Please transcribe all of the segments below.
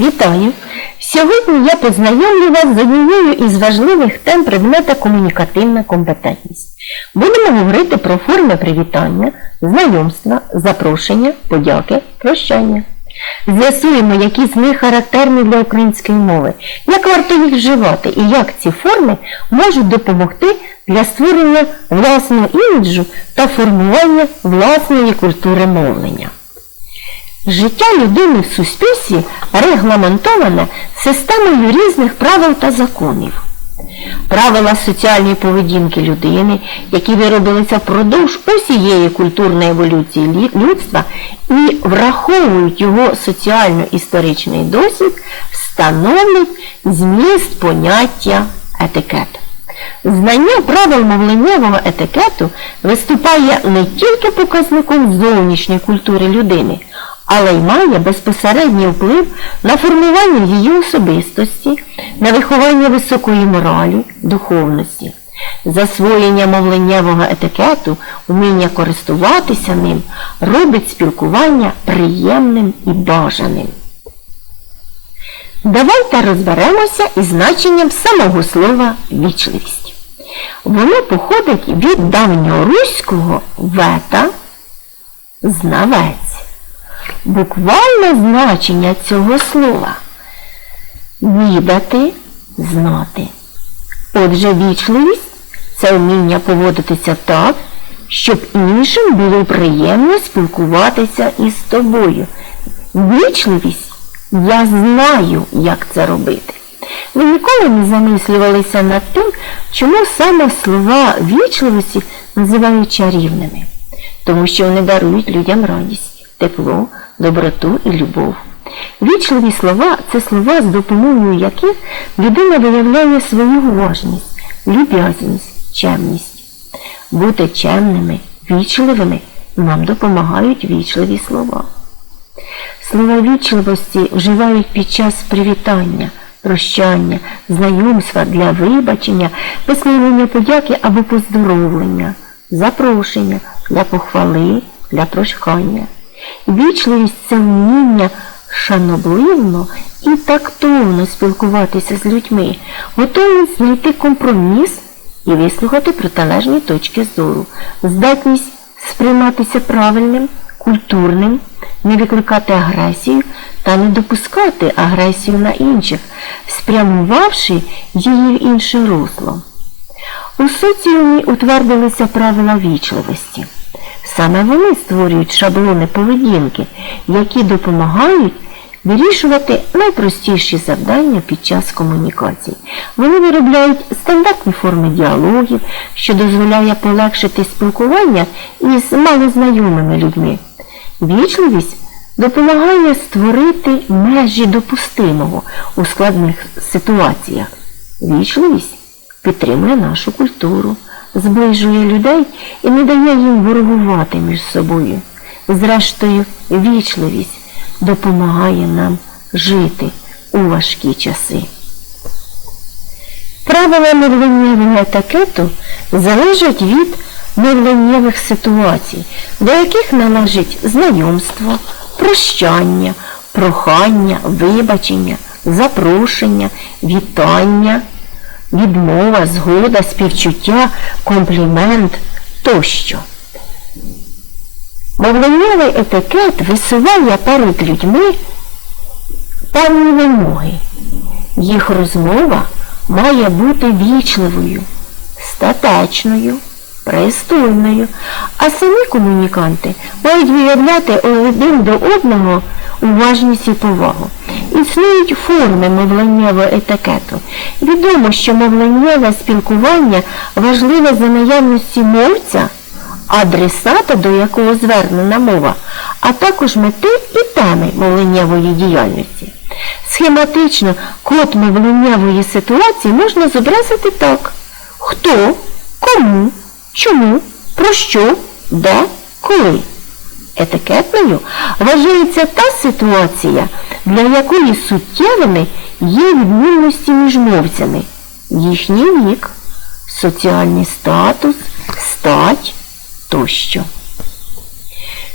Вітаю! Сьогодні я познайомлю вас з однією із важливих тем предмета комунікативна компетентність. Будемо говорити про форми привітання, знайомства, запрошення, подяки, прощання. З'ясуємо, які з них характерні для української мови, як варто їх вживати і як ці форми можуть допомогти для створення власного іміджу та формування власної культури мовлення. Життя людини в суспільстві регламентоване системою різних правил та законів. Правила соціальної поведінки людини, які виробилися впродовж усієї культурної еволюції людства і враховують його соціально-історичний досвід, встановлюють зміст поняття етикет. Знання правил мовленнєвого етикету виступає не тільки показником зовнішньої культури людини, але й має безпосередній вплив на формування її особистості, на виховання високої моралі, духовності. Засвоєння мовленнєвого етикету, уміння користуватися ним, робить спілкування приємним і бажаним. Давайте розберемося із значенням самого слова вічливість. Воно походить від давньоруського вета знавець. Буквальне значення цього слова відати, знати. Отже, вічливість це вміння поводитися так, щоб іншим було приємно спілкуватися із тобою. Вічливість я знаю, як це робити. Ви ніколи не замислювалися над тим, чому саме слова вічливості називають чарівними, тому що вони дарують людям радість, тепло, доброту і любов. Вічливі слова це слова, з допомогою яких людина виявляє свою уважність, люб'язність, чемність. Бути чемними, вічливими нам допомагають вічливі слова. Слова вічливості вживають під час привітання, прощання, знайомства для вибачення, висловлення подяки або поздоровлення, запрошення для похвали, для прощання. Вічливість це вміння шанобливно і тактовно спілкуватися з людьми, готовність знайти компроміс і вислухати протилежні точки зору, здатність сприйматися правильним, культурним, не викликати агресію та не допускати агресію на інших, спрямувавши її в інше русло. У соціумі утвердилися правила вічливості. Саме вони створюють шаблони поведінки, які допомагають вирішувати найпростіші завдання під час комунікацій. Вони виробляють стандартні форми діалогів, що дозволяє полегшити спілкування із малознайомими людьми. Вічливість допомагає створити межі допустимого у складних ситуаціях. Вічливість підтримує нашу культуру, зближує людей і не дає їм ворогувати між собою. Зрештою, вічливість допомагає нам жити у важкі часи. Правила мовленнєвого етикету залежать від мовленнєвих ситуацій, до яких належить знайомство, прощання, прохання, вибачення, запрошення, вітання, відмова, згода, співчуття, комплімент тощо. Мовленнєвий етикет висуває перед людьми певні вимоги. Їх розмова має бути вічливою, статечною, пристойною, а самі комуніканти мають виявляти один до одного уважність і повагу. Існують форми мовленнєвого етикету. Відомо, що мовленнєве спілкування важливе за наявності мовця, адресата, до якого звернена мова, а також мети і теми мовленнєвої діяльності. Схематично код мовленнєвої ситуації можна зобразити так. Хто, кому, чому, про що, де, коли. Етикетною вважається та ситуація, для якої суттєвими є відмінності між мовцями, їхній вік, соціальний статус, стать тощо.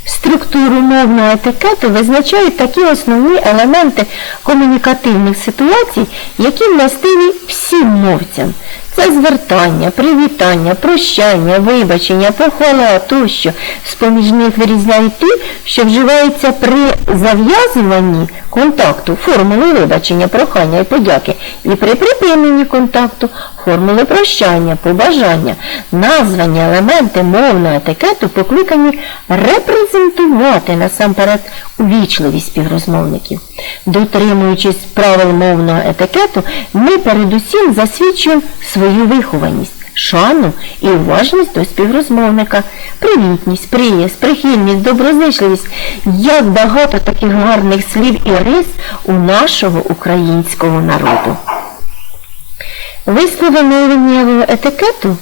Структуру мовного етикету визначають такі основні елементи комунікативних ситуацій, які властиві всім мовцям. Це звертання, привітання, прощання, вибачення, похвала тощо. З-поміж них вирізняють ті, що вживаються при зав'язуванні контакту, формули вибачення, прохання і подяки, і при припиненні контакту, формули прощання, побажання, названі елементи мовного етикету покликані репрезентувати насамперед увічливість співрозмовників. Дотримуючись правил мовного етикету, ми передусім засвідчуємо свою вихованість. Шану і уважність до співрозмовника, привітність, приязнь, прихильність, доброзичливість. Як багато таких гарних слів і рис у нашого українського народу. Вислови мовленнєвого етикету,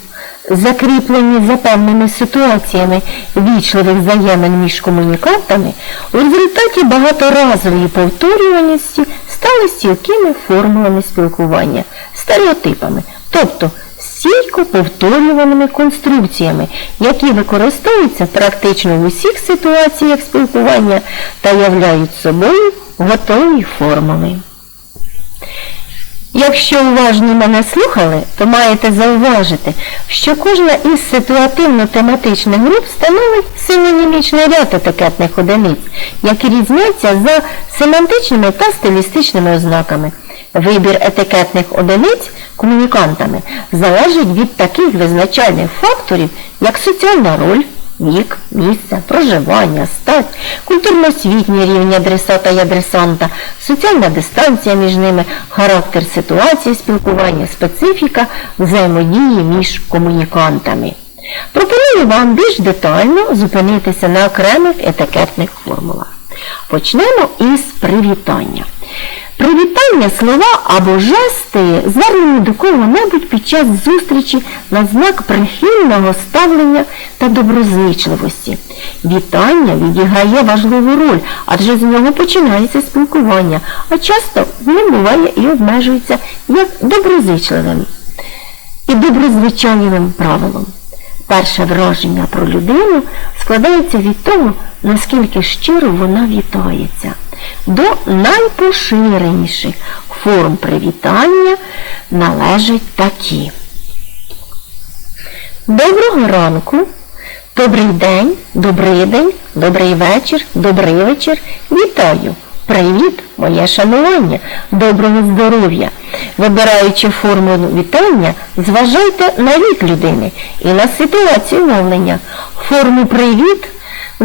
закріплені за певними ситуаціями вічливих взаємин між комунікантами, у результаті багаторазової повторюваності стали стількими формулами спілкування, стереотипами, тобто стійко повторюваними конструкціями, які використовуються практично в усіх ситуаціях спілкування та являють собою готові формули. Якщо уважно мене слухали, то маєте зауважити, що кожна із ситуативно-тематичних груп становить синонімічний ряд етикетних одиниць, які різняться за семантичними та стилістичними ознаками. Вибір етикетних одиниць комунікантами залежить від таких визначальних факторів, як соціальна роль, вік, місце, проживання, стать, культурно-освітній рівень адресата і адресанта, соціальна дистанція між ними, характер ситуації спілкування, специфіка взаємодії між комунікантами. Пропоную вам більш детально зупинитися на окремих етикетних формулах. Почнемо із привітання. Привітання слова або жести звернені до кого-небудь під час зустрічі на знак прихильного ставлення та доброзичливості. Вітання відіграє важливу роль, адже з нього починається спілкування, а часто ним буває і обмежується як доброзичливим і доброзвичайним правилом. Перше враження про людину складається від того, наскільки щиро вона вітається. До найпоширеніших форм привітання належать такі. Доброго ранку, добрий день, добрий день, добрий вечір, добрий вечір. Вітаю! Привіт, моє шанування, доброго здоров'я. Вибираючи форму вітання, зважайте на вік людини і на ситуацію мовлення. Форму привіт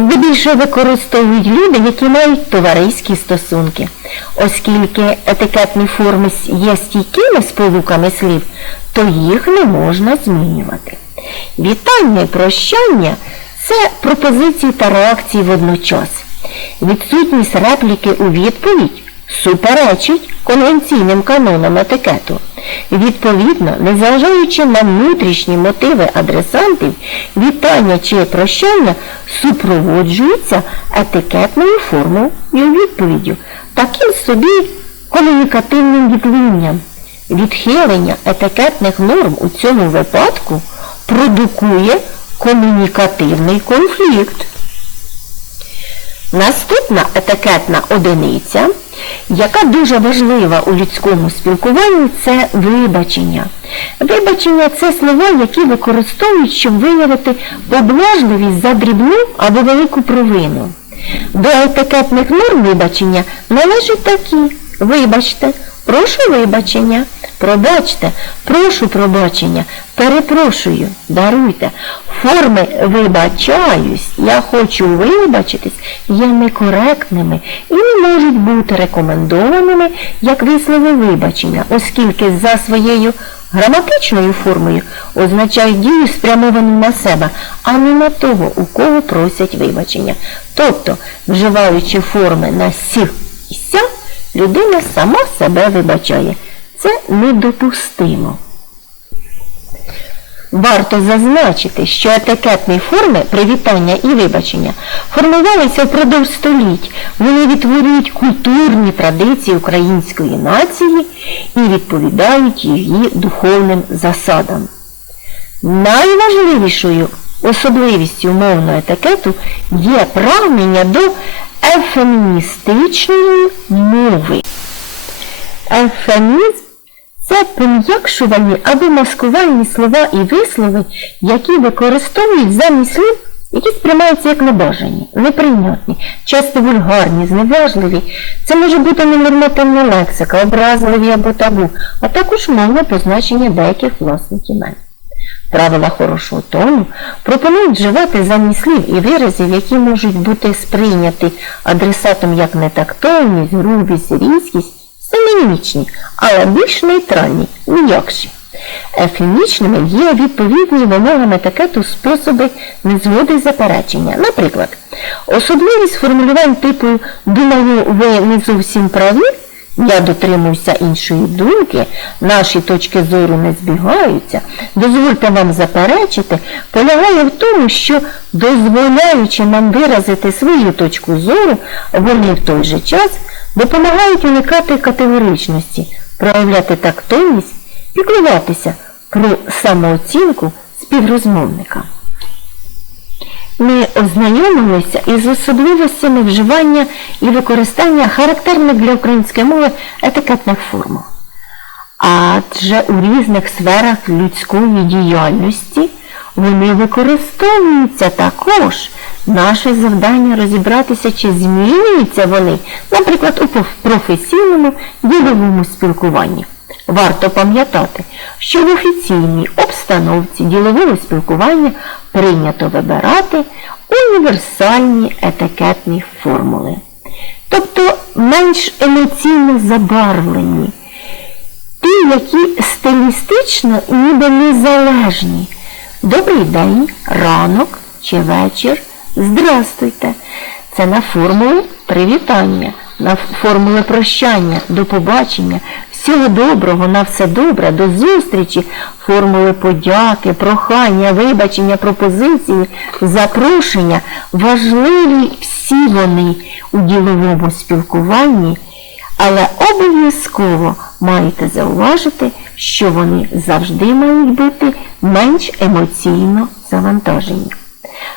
здебільшого використовують люди, які мають товариські стосунки. Оскільки етикетні форми є стійкими сполуками слів, то їх не можна змінювати. Вітання і прощання це пропозиції та реакції водночас. Відсутність репліки у відповідь суперечить конвенційним канонам етикету. Відповідно, незважаючи на внутрішні мотиви адресантів, вітання чи прощання супроводжуються етикетною формою відповіддю, таким собі комунікативним відлунням. Відхилення етикетних норм у цьому випадку продукує комунікативний конфлікт. Наступна етикетна одиниця, яка дуже важлива у людському спілкуванні, це вибачення. Вибачення це слова, які використовують, щоб виявити поблажливість за дрібну або велику провину. До етикетних норм вибачення належать такі. Вибачте, прошу вибачення, пробачте, прошу пробачення, перепрошую, даруйте. Форми вибачаюсь, я хочу вибачитись, є некоректними і не можуть бути рекомендованими як вислови вибачення, оскільки за своєю граматичною формою означають дію спрямовану на себе, а не на того, у кого просять вибачення. Тобто, вживаючи форми на сіх і ся, людина сама себе вибачає. Це недопустимо. Варто зазначити, що етикетні форми привітання і вибачення формувалися впродовж століть. Вони відтворюють культурні традиції української нації і відповідають її духовним засадам. Найважливішою Особливістю мовного етикету є прагнення до ефеміністичної мови. Ефемізм це пом'якшувальні або маскувальні слова і вислови, які використовують замість слів, які сприймаються як небажані, неприйнятні, часто вульгарні, зневажливі. Це може бути ненормативна лексика, образливі або табу, а також мовне позначення деяких власних імен. Правила хорошого тону пропонують вживати замість слів і виразів, які можуть бути сприйняті адресатом як нетактовність, грубість, різкість, синонімічні, але більш нейтральні, м'якші. Ефемічними є відповідні вимогам етикету способи незгоди заперечення. Наприклад, особливість формулювань типу «думаю, ви не зовсім праві», я дотримуюся іншої думки, наші точки зору не збігаються, дозвольте вам заперечити, полягає в тому, що, дозволяючи нам виразити свою точку зору, вони в той же час допомагають уникати категоричності, проявляти тактовність, піклуватися про самооцінку співрозмовника. Ми ознайомилися із особливостями вживання і використання характерних для української мови етикетних формул. Адже у різних сферах людської діяльності вони використовуються також. Наше завдання розібратися, чи змінюються вони, наприклад, у професійному діловому спілкуванні. Варто пам'ятати, що в офіційній обстановці ділового спілкування прийнято вибирати універсальні етикетні формули, тобто менш емоційно забарвлені, ті, які стилістично ніби незалежні. Добрий день, ранок чи вечір. Здрастуйте. Це на формули привітання, на формули прощання, до побачення. Всього доброго, на все добре, до зустрічі, формули подяки, прохання, вибачення, пропозиції, запрошення. Важливі всі вони у діловому спілкуванні, але обов'язково маєте зауважити, що вони завжди мають бути менш емоційно завантажені.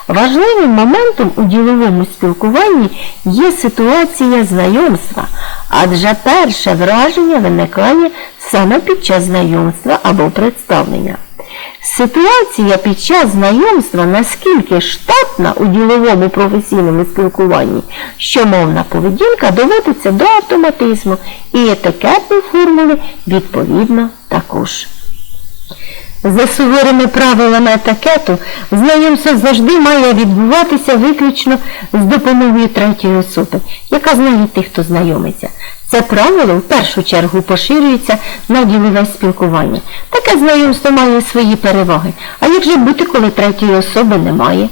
Важливим моментом у діловому спілкуванні є ситуація знайомства, адже перше враження виникає саме під час знайомства або представлення. Ситуація під час знайомства наскільки штатна у діловому професійному спілкуванні, що мовна поведінка доводиться до автоматизму і етикетні формули відповідно також. За суворими правилами етикету, знайомство завжди має відбуватися виключно з допомогою третьої особи, яка знає тих, хто знайомиться. Це правило в першу чергу поширюється на ділове спілкування. Таке знайомство має свої переваги. А як же бути, коли третьої особи немає?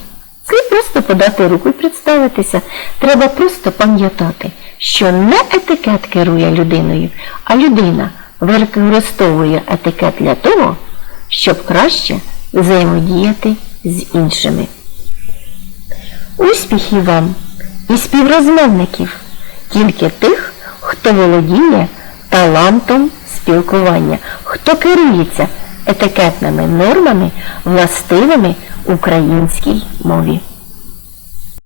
Слід просто подати руку і представитися. Треба просто пам'ятати, що не етикет керує людиною, а людина використовує етикет для того, щоб краще взаємодіяти з іншими. Успіхів вам і співрозмовників, тільки тих, хто володіє талантом спілкування, хто керується етикетними нормами, властивими українській мові.